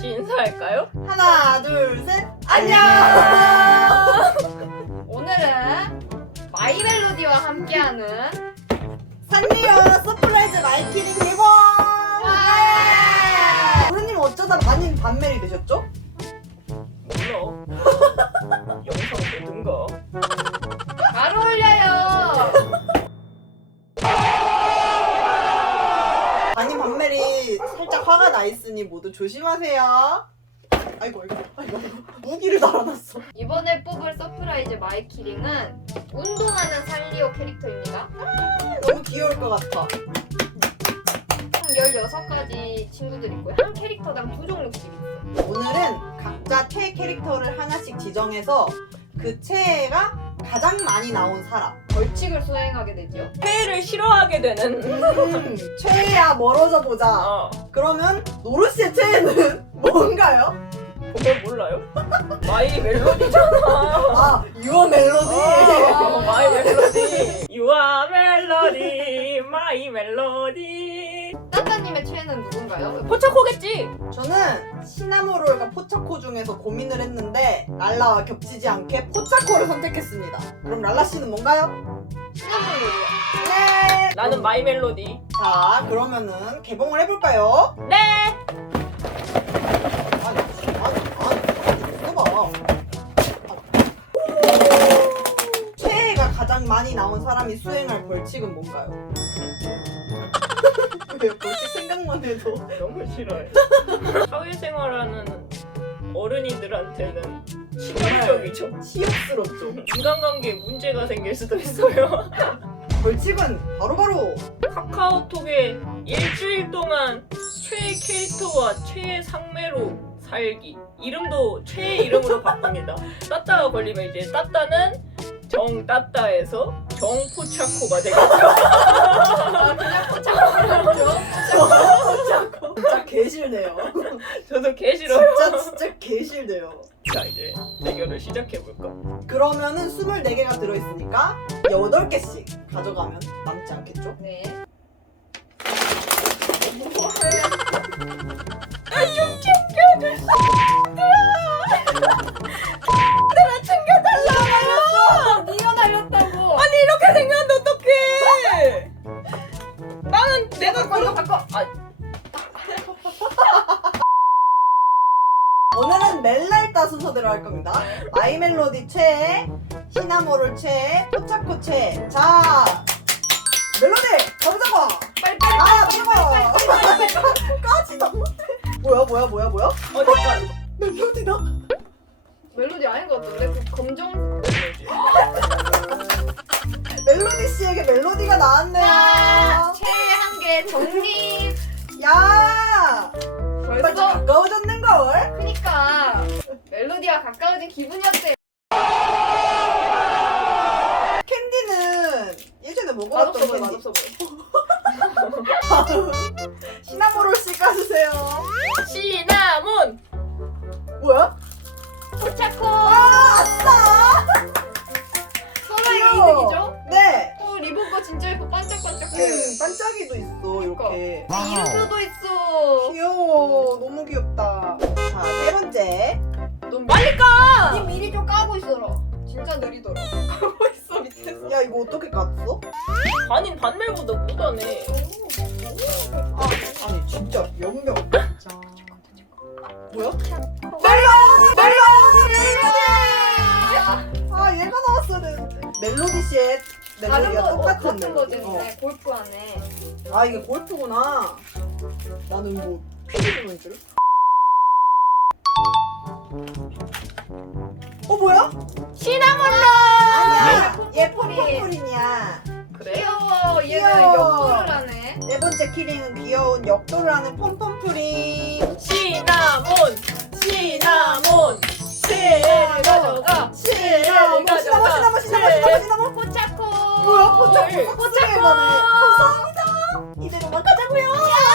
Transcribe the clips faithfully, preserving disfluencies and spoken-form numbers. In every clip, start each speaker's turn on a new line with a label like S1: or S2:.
S1: 다시 인사할까요?
S2: 하나, 둘, 셋.
S1: 안녕!
S3: 오늘은 마이멜로디와 함께하는
S2: 산리오 서프라이즈 마이키링 대본! 부르님 어쩌다 반인 반멜이 되셨죠?
S1: 몰라. 영상 보든가.
S3: 잘 어울려요.
S2: 반인 반멜이 살짝 화가 나 있으니 모두 조심하세요. 아이고 아이고 아이고 아이고 무기를 달아놨어.
S3: 이번에 뽑을 서프라이즈 마이키링은 운동하는 산리오 캐릭터입니다.
S2: 너무 귀여울 것 같아.
S3: 총 열여섯 가지 친구들이 있고요. 한 캐릭터당 두 종류씩 있어요.
S2: 오늘은 각자 최애 캐릭터를 하나씩 지정해서 그 최애가 가장 많이 나온 사람.
S3: 벌칙을 수행하게 되죠.
S1: 회를 싫어하게 되는.
S2: 음, 최애야 멀어져 보자.
S1: 아,
S2: 그러면 노루씨의 최애는 뭔가요?
S1: 그걸 몰라요? 마이 멜로디잖아.
S2: 아, 유어 멜로디.
S1: 어, 마이 멜로디. You are melody, my melody.
S3: 따따님의 최애는 누군가요?
S1: 포차코겠지?
S2: 저는 시나모롤과 포차코 중에서 고민을 했는데 랄라와 겹치지 않게 포차코를 선택했습니다. 그럼 랄라 씨는 뭔가요?
S3: 시나몬롤이요.
S2: 네.
S1: 나는 마이 멜로디.
S2: 자, 그러면은 개봉을 해볼까요?
S1: 네.
S2: 아니, 아니, 아니, 이거 봐. 최애가 가장 많이 나온 사람이 수행할 벌칙은 뭔가요? 왜 벌칙 생각만 해도
S1: 너무 싫어요. 사회생활하는 어른이들한테는 치명적이죠.
S2: 치욕스럽죠.
S1: 인간관계에 문제가 생길 수도 있어요.
S2: 벌칙은 바로바로
S1: 카카오톡에 일주일 동안 최애 캐릭터와 최애 상매로 살기. 이름도 최애 이름으로 바꿉니다. 따따가 걸리면 이제 따따는 정따따에서 정포차코가 되겠죠.
S3: 아, 그냥 포착하죠.
S2: 포차코. 진짜 개실네요.
S1: 저도 개 싫어요.
S2: 진짜 진짜 개실네요.
S1: 자, 이제 대결을 시작해볼까?
S2: 그러면은 스물네 개가 들어있으니까 여덟 개씩 가져가면 남지 않겠죠?
S3: 네.
S1: 아, 좀 챙겨줄 내가 챙겨달라고!
S3: 네가 날렸다고.
S1: 아니, 이렇게 생겼는데 어떡해! 나는 내가
S3: 바꿔, 이거 바꿔.
S1: 아,
S2: 오늘은 멜랄따 순서대로 할 겁니다. 마이멜로디 최애, 시나모롤 최애, 포차코 최애. 자, 멜로디 가보자고.
S3: 빨리빨리.
S2: 아, 빨리 까지 나 못해. 뭐야 뭐야 뭐야 뭐야?
S1: 어, 잠깐.
S2: 멜로디다.
S3: 멜로디 아닌 것 같은데? 그 검정.
S2: 멜로디 씨에게 멜로디가 나왔네요.
S3: 최애 한 개 정립.
S2: 야, 빨리
S3: 벌써.
S2: 가까워졌는 걸.
S3: 그니까 멜로디와 가까워진 기분이었대.
S2: 캔디는 예전에
S3: 맛없어
S2: 먹어봤던
S3: 보여,
S2: 캔디.
S3: 맛없어 보여.
S2: 다음 시나모롤 씨 까주세요.
S1: 시나몬!
S2: 뭐야?
S3: 포차코.
S2: 아, 아싸!
S3: 서로의
S2: 귀여워.
S3: 이득이죠?
S2: 네.
S3: 어, 리본 거 진짜 예뻐 반짝반짝해.
S2: 음, 반짝이도 있어 이렇게.
S3: 이름표도 있어.
S2: 귀여워. 너무 귀엽다. 자, 세 번째.
S3: 넌
S1: 빨리 까!
S3: 니 미리 좀 까고 있어라. 진짜 느리더라. 까고 있어 밑에서.
S2: 야, 이거 어떻게 깠어?
S1: 반인 반멜보다 못하네.
S2: 아, 아니 진짜 명명. 자, 뭐야?
S3: 멜로디!
S2: 멜로디! 멜로디! 아, 얘가 나왔어야 되는데. 멜로디 씨의
S3: 다른
S2: 멜로디가
S3: 거 어,
S2: 똑같은
S3: 같은 거지
S2: 멜로디.
S3: 근데 골프 안에.
S2: 어. 아, 이게 골프구나. 나는 뭐 퀴즈 보는 줄. 어, 뭐야?
S3: 시나몬롤!
S2: 아니야. 얘
S3: 폼폼풀이.
S2: 폼폼풀이냐.
S1: 그래?
S3: 귀여워. 얘는
S2: 귀여워.
S3: 역도를 하네.
S2: 네 번째 키링은 귀여운 역도를 하는 폼폼풀이.
S1: 시나몬! 시나몬! 새해를 가져가!
S2: 시나몬,
S1: 가져가.
S2: 시나몬, 시나몬, 시나몬, 시나몬, 시나몬.
S3: 포차코.
S2: 뭐야? 포차코
S1: 헐.
S2: 삭스를 가네. 감사합니다. 이대로만 가자고요.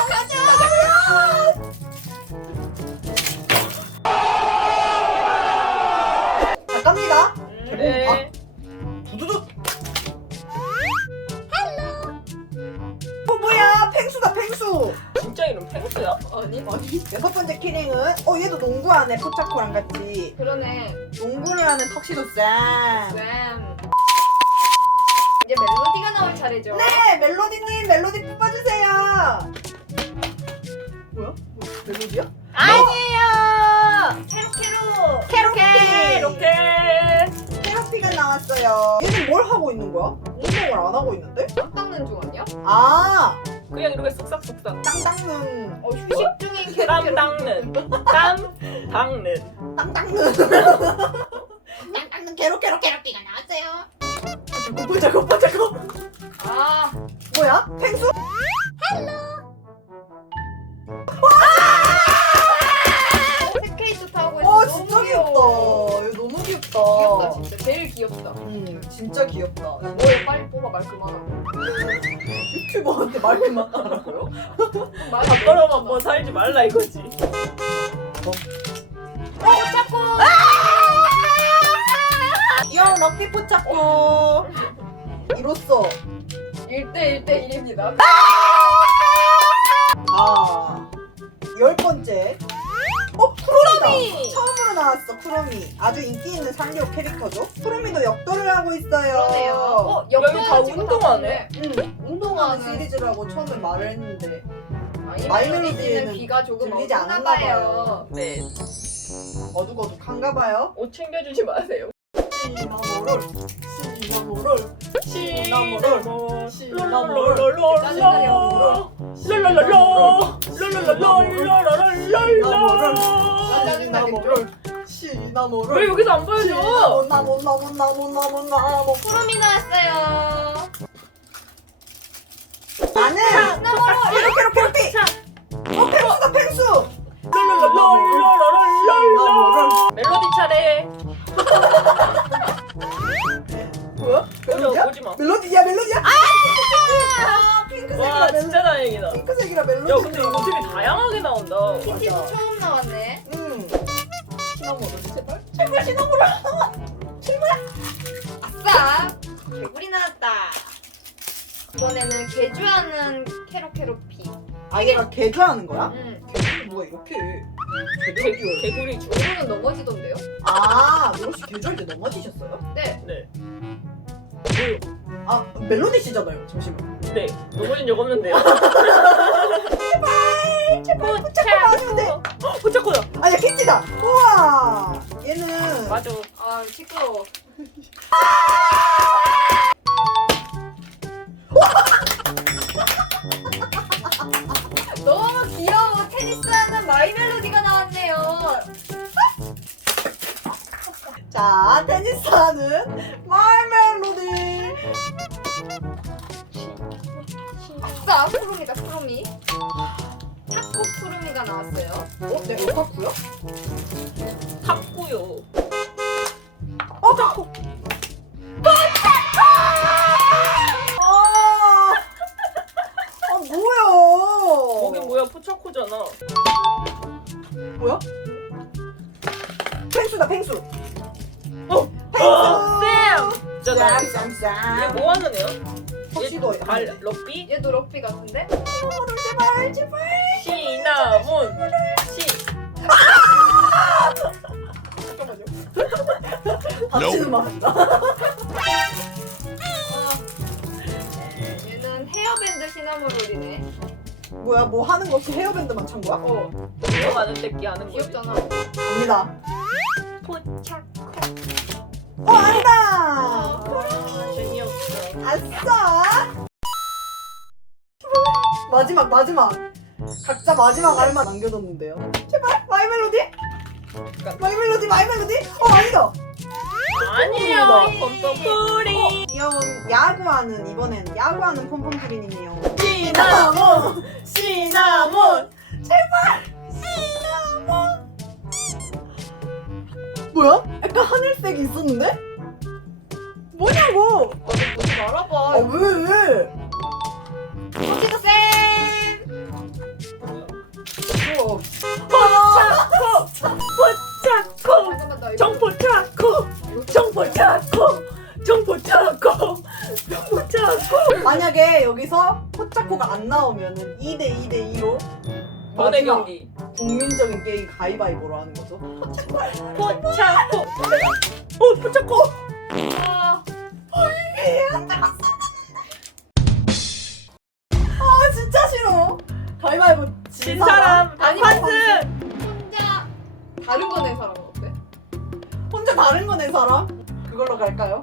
S2: 가자. 자, 갑니다.
S1: 네.
S2: 두두두. 어, 뭐야? 펭수다, 펭수.
S1: 진짜 이름 펭수야?
S3: 아니?
S2: 아니 여섯 번째 키링은 어 얘도 농구하네 포차코랑 같이
S3: 그러네.
S2: 농구를 하는 턱시도 쌤.
S3: 쌤. 이제 멜로디가 나올 차례죠.
S2: 네 멜로디님 멜로디 뽑아주세요. 뭐야? 뭐, 멜로디야?
S1: 아니에요.
S3: 캐로캐로.
S2: 캐로캐
S1: 이렇게.
S2: 캐로피가 나왔어요. 얘는 뭘 하고 있는 거야? 운동을 안 하고 있는데?
S3: 땀 닦는 중 아니야?
S2: 아
S1: 그냥 이렇게 쓱싹쓱싹.
S2: 땅 닦는
S3: 어 휴식 중인
S1: 땀
S3: 캐로캐로.
S1: 닦는. 땀 닦는.
S2: 땅 닦는
S3: 땅 닦는 캐로캐로 캐로피가 나왔어요.
S2: 자꾸 보자 고 보자 고
S3: 아
S2: 뭐야? 펭수?
S3: 스케이트 타고 있어.
S2: 어
S3: 너무
S2: 진짜
S3: 귀여워.
S2: 귀엽다. 이거 너무 귀엽다.
S3: 귀엽다 진짜. 제일 귀엽다.
S2: 음 진짜 귀엽다.
S3: 뭐야 빨리 뽑아 말끔하라고.
S2: 유튜버한테 말 그만하라고요?
S3: 말이
S1: 밥벌어만 뭐 살지 말라 이거지.
S3: 어 자꾸.
S2: 야 럭비 포착고 이로써
S3: 일 대 일 대 일입니다.
S2: 아열 번째 어 쿠로미다.
S1: 쿠로미!
S2: 처음으로 나왔어 쿠로미. 아주 인기 있는 상류 캐릭터죠. 쿠로미도 역도를 하고 있어요.
S3: 그러네요. 어
S1: 여기 다
S3: 역도는 지금
S1: 운동하네.
S3: 탔는데.
S2: 응 운동하는
S3: 운동하는-
S2: 시리즈라고 처음에 말을 했는데
S3: 아, 이
S2: 마이멜로디에는
S3: 멜로디는 비가 조금
S2: 들리지
S3: 어둡나
S2: 않았나
S3: 봐요.
S2: 봐요.
S1: 네.
S2: 어둑어둑한가 봐요.
S1: 옷 챙겨주지 마세요.
S2: 시나모롤 시나모롤
S1: 시나몬.
S2: 시나모롤
S1: 랄랄랄랄랄랄라. 랄랄랄라. 랄랄랄랄랄랄랄라.
S2: 시나모롤
S1: 왜
S2: 시나모롤
S1: 여기서 안 보여줘?
S2: 나모 나모 나모 나모 나모
S3: 푸름이 나왔어요.
S2: 나는 이렇게 이렇게 이렇게 어 펭수다 펭수
S1: 랄랄랄랄랄랄랄라. 멜로디 차례.
S2: 뭐야? 멜로디야?
S1: 오지 마.
S2: 멜로디야 멜로디야? 아 핑크색이라
S1: 와
S2: 멜로디
S1: 진짜 다행이다.
S2: 핑크색이라 멜로디
S1: 야 근데 이거 되게 다양하게 나온다.
S3: 키티도
S2: 맞아.
S3: 처음 나왔네.
S2: 응 시나모롤 제발 제발 시나모롤
S3: 아싸! 개구리 나왔다. 이번에는 개주하는 캐로캐로피.
S2: 아 얘가 개주하는 거야?
S3: 응.
S2: 뭐가 이렇게
S1: 개,
S2: 제대로 끼워요
S1: 개구리 주.
S3: 오늘은 넘어지던데요?
S2: 아 노로씨 개주할 때 넘어지셨어요?
S3: 네.
S1: 네.
S2: 아 멜로디 씨잖아요 잠시만
S1: 네. 넘어진 적 없는데요.
S2: 제발 포착고 아니면 돼
S1: 포착코다.
S2: 아야 키티다 우와 얘는
S1: 맞아.
S3: 아 시끄러워. 너무 귀여워. 테니스하는 마이멜로디가 나왔네요.
S2: 자 테니스하는 마이멜로디
S3: 아싸! 푸름이다 푸름이. 탁구 푸름이가 나왔어요.
S2: 어? 내 오카쿠요?
S1: 탁구요.
S2: 어 타코 아, 아 뭐야
S1: 거기 뭐야 포착코잖아.
S2: 뭐야? 펭수다 펭수
S1: 어.
S2: 펭수
S1: 어, 쌤. 진짜 나. 얘
S2: 쌈쌈쌈
S1: 뭐 하는 애야?
S2: 턱시도
S1: 얘 발 럭비?
S3: 얘도 럭비 같은데?
S2: 시나모롤 제발 제발
S1: 시나몬. 시.
S2: 잠깐만요 박치는 맛이다
S3: 얘는 헤어밴드 시나모롤이네.
S2: 뭐야 뭐 하는 거 없이 헤어밴드만 찬 거야?
S1: 어. 이거 많은 떼끼 하는 거지.
S3: 귀엽잖아.
S2: 갑니다
S1: 포착코.
S2: 어 아니다
S1: 아, 재미없어.
S2: 아싸 마지막 마지막 각자 마지막 알만 남겨뒀는데요 제발 마이멜로디 마이멜로디 마이멜로디 어 아니다
S1: 아니에요. pompom프리.
S2: 귀여운 야구하는 이번엔 야구하는 폼폼프리님이요
S1: 시나몬. 시나몬.
S2: 시나몬 뭐야? 약간 하늘색이 있었는데? 뭐냐고
S3: 아니 보지 말아봐.
S2: 아 왜?
S3: 보지도 쌤!
S2: 우와.
S1: 포착코. 포착코.
S3: 잠깐만 나 이거
S1: 정포착코. 정포착코. 정포착코. 정포착코.
S2: 만약 만약에 여기서 포차코가 안 나오면은 이 대 이 대 이로
S1: 번외
S2: 마지막
S1: 경기.
S2: 국민적인 게임 가위바위보로 하는 거죠.
S1: 포차코. 오 포차코.
S3: 아,
S2: 아 진짜 싫어. 가위바위보
S1: 진 사람
S3: 아니,
S1: 단판승.
S3: 혼자 다른 거 낸 사람은 어때?
S2: 혼자 다른 거 낸 사람? 그걸로 갈까요?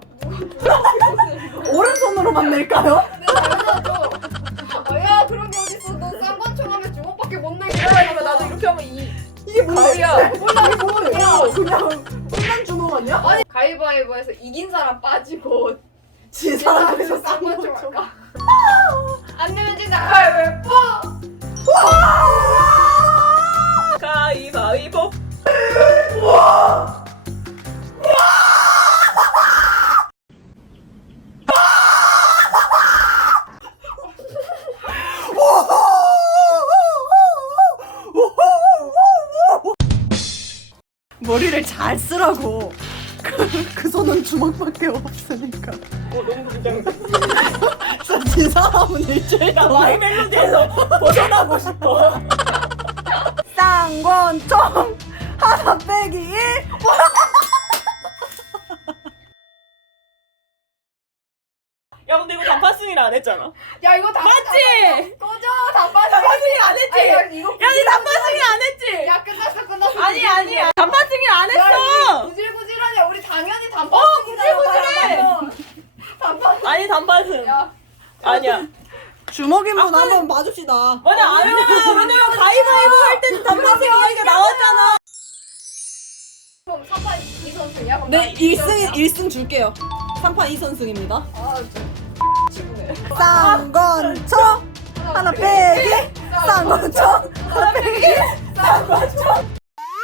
S2: 오른손으로만 낼까요?
S3: 근데 당연하죠. 아, 야 그런 게 어딨어. 너 쌍권총 하면 주먹밖에 못 내게.
S1: 이거 나도 이렇게 하면 이.
S2: 이게 뭔데?
S1: 가위야.
S2: 몰라 이게 뭐야? 그냥 혼난 주먹 아니야?
S3: 아니 가위바위보에서 이긴 사람 빠지고
S2: 진
S3: 진 사람
S2: 사람에서
S3: 에서 쌍권총
S2: 쌍권총.
S3: 할까? 안 내면 진다. 가위바위보.
S1: 가위바위보.
S2: 머리를 잘 쓰라고. 그, 그 손은 주먹밖에 없으니까.
S1: 오 너무 긴장돼.
S2: 진 사람은 일주일
S1: 나 마이 멜로디에서 벗어나고 싶어.
S2: 쌍권총 하나 빼기 일.
S1: 야 근데 이거 단판승이라 안 했잖아.
S3: 야 이거 다
S1: 맞지?
S3: 꺼져 단판승.
S1: 단판승이 안 했지?
S3: 아니, 야, 이거
S1: 야니 단판승이 안 했지?
S3: 야 끝났어 끝났어.
S1: 아니 아니 단판승이 안
S3: 야,
S1: 했어.
S3: 구질구질하냐 우리 당연히 단판승이잖아.
S1: 어, 구질구질해.
S3: 단판승.
S1: 아니 단판승.
S3: 야
S1: 아니야.
S2: 주먹인분 한번 봐줍시다.
S1: 맞아 아니야. 왜냐면 가위바위보 할 때는 단판승 이야기가 나왔잖아.
S3: 그럼 삼판 이 선수야? 그럼
S2: 네,
S3: 나
S2: 일 승 일 승 줄게요. 삼 판 이 선승입니다.
S3: 아 진짜 치구네.
S2: 쌍권총 하나 빼기. 쌍권총 하나 빼기. 쌍권총.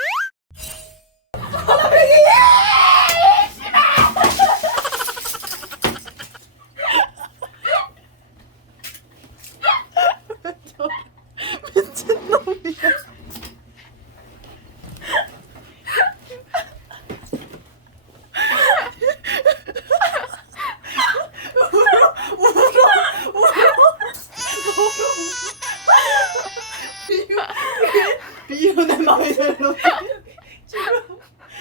S2: 미친놈이야. 비운의 마음이 들로 지금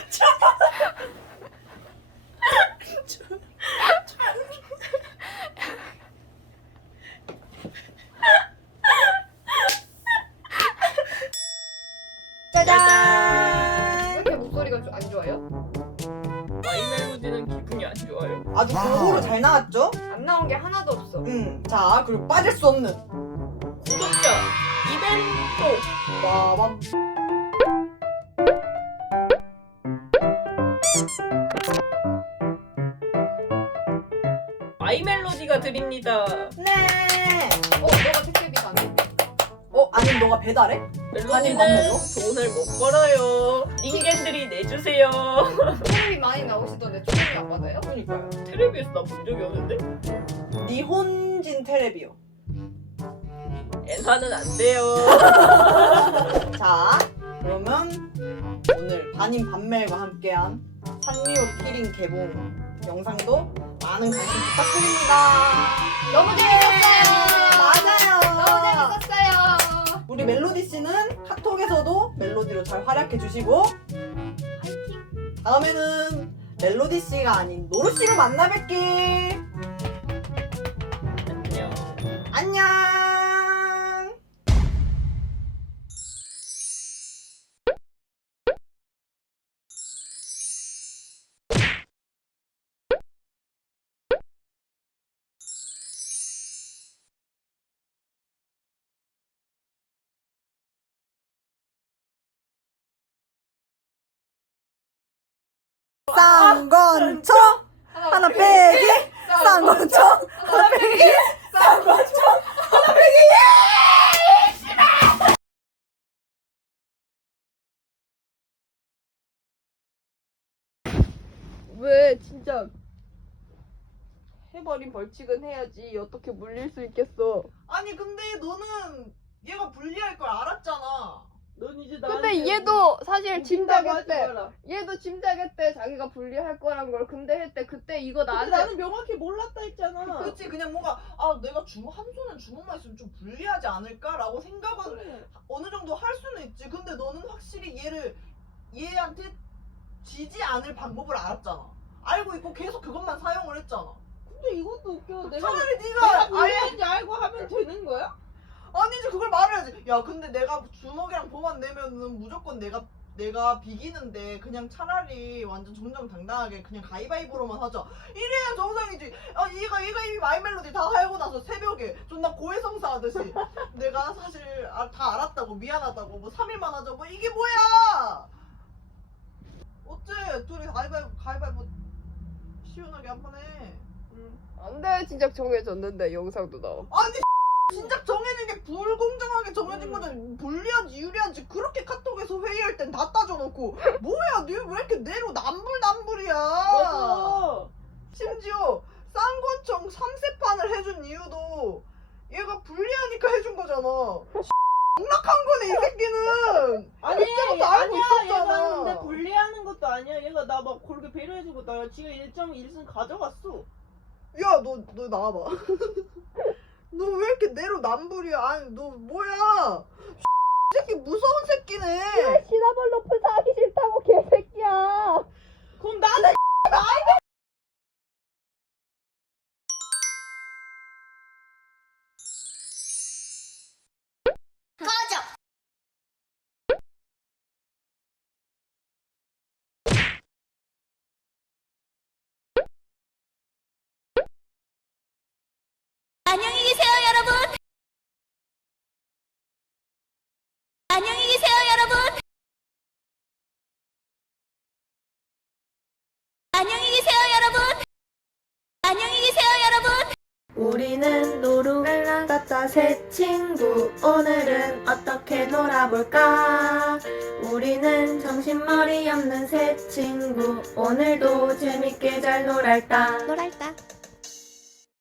S3: 왜
S2: 짜잔.
S3: 이렇게 목소리가 좀 안 좋아요?
S1: 마이 멜로디는 기분이 안 좋아요.
S2: 아주 골고루 잘 나왔죠?
S3: 안 나온 게 하나도 없어.
S2: 음. 자, 그리고 빠질 수 없는
S1: 구독자 이벤트.
S2: 빠밤.
S1: 마이 멜로디가 드립니다.
S2: 네.
S3: 어 너가 택배비 다 내.
S2: 어, 아니 너가 배달해? 아니,
S1: 멜로디는
S2: 맞네요.
S1: 돈을 못 벌어요. 닌겐들이 내주세요.
S3: 택배비 많이 나오시던데 초콜릿 안 받아요?
S2: 그러니까요.
S1: 텔레비에서 나 본 적이 없는데?
S2: 니혼진 테레비요.
S1: 엔화는 안 돼요.
S2: 자, 그러면 오늘 반인 반멜과 함께한 산리오 키링 개봉 영상도 많은 관심 부탁드립니다.
S3: 너무 재밌었어요.
S2: 맞아요.
S3: 너무 재밌었어요.
S2: 우리 멜로디 씨는 카톡에서도 멜로디로 잘 활약해 주시고
S3: 파이팅.
S2: 다음에는 멜로디 씨가 아닌 노루 씨로 만나 뵙기.
S1: 안녕.
S2: 안녕. 쌍권총 하나 빼기. 쌍권총 하나 빼기. 쌍권총 하나 빼기.
S3: 왜 진짜 해버린 벌칙은 해야지. 어떻게 물릴 수 있겠어?
S2: 아니 근데 너는 얘가 불리할 걸 알았잖아.
S4: 넌 이제 나한테
S5: 근데 얘도 사실
S4: 웃긴다고 하지
S5: 짐작했대.
S4: 마라.
S5: 얘도 짐작했대. 자기가 분리할 거란 걸. 근데 했대. 그때 이거
S4: 근데
S5: 나한테
S4: 나는 명확히 몰랐다 했잖아.
S2: 그렇지 그냥 뭔가 아 내가 주먹 한 손은 주먹만 있으면 좀 불리하지 않을까라고 생각은
S4: 그래.
S2: 어느 정도 할 수는 있지. 근데 너는 확실히 얘를 얘한테 지지 않을 방법을 알았잖아. 알고 있고 계속 그것만 사용을 했잖아.
S4: 근데 이것도 웃겨. 내가
S2: 차라리
S4: 내가
S2: 네가 아예
S4: 불리한지 알고 하면 되는 거야?
S2: 아니지 그걸 말해야지. 야 근데 내가 주먹이랑 봉안 내면은 무조건 내가 내가 비기는데 그냥 차라리 완전 정정당당하게 그냥 가위바위보로만 하자. 이래야 정상이지. 아 얘가 얘가 이미 마이멜로디 다 알고 나서 새벽에 존나 고해성사 하듯이 내가 사실 아, 다 알았다고 미안하다고 뭐 삼 일만 하자고 뭐 이게 뭐야? 어째 둘이 가위바위보 가위바위보 시원하게 한 번 해.
S5: 안돼. 진작 정해졌는데 영상도 나와.
S2: 아니 진짜 정해진 게 불공정하게 정해진
S4: 음.
S2: 거잖아. 불리한지 유리한지 그렇게 카톡에서 회의할 땐 다 따져놓고 뭐야 니 왜 이렇게 내로 남불남불이야.
S4: 맞아.
S2: 심지어 쌍권총 삼 세판을 해준 이유도 얘가 불리하니까 해준 거잖아. 농락한 거네 이 새끼는.
S4: 아니
S2: 그때부터 알고
S4: 아니야.
S2: 있었잖아.
S4: 얘가 근데 불리하는 것도 아니야. 얘가 나 막 그렇게 배려해주고 나 지금 일 점 일 승 가져갔어.
S2: 야 너 너 나와봐. 너 왜 이렇게 내로 남불이야. 아니 너 뭐야. 이 새끼 무서운 새끼네.
S5: 시나몬 로프 사기 싫다고 개새끼야.
S4: 그럼 나는
S6: 안녕히 계세요, 여러분. 안녕히 계세요, 여러분. 안녕히 계세요, 여러분. 안녕히 계세요, 여러분.
S7: 우리는 노루랄라 따따 새 친구 오늘은 어떻게 놀아볼까. 우리는 정신머리 없는 새 친구 오늘도 재밌게 잘 놀았다.
S6: 놀랄까?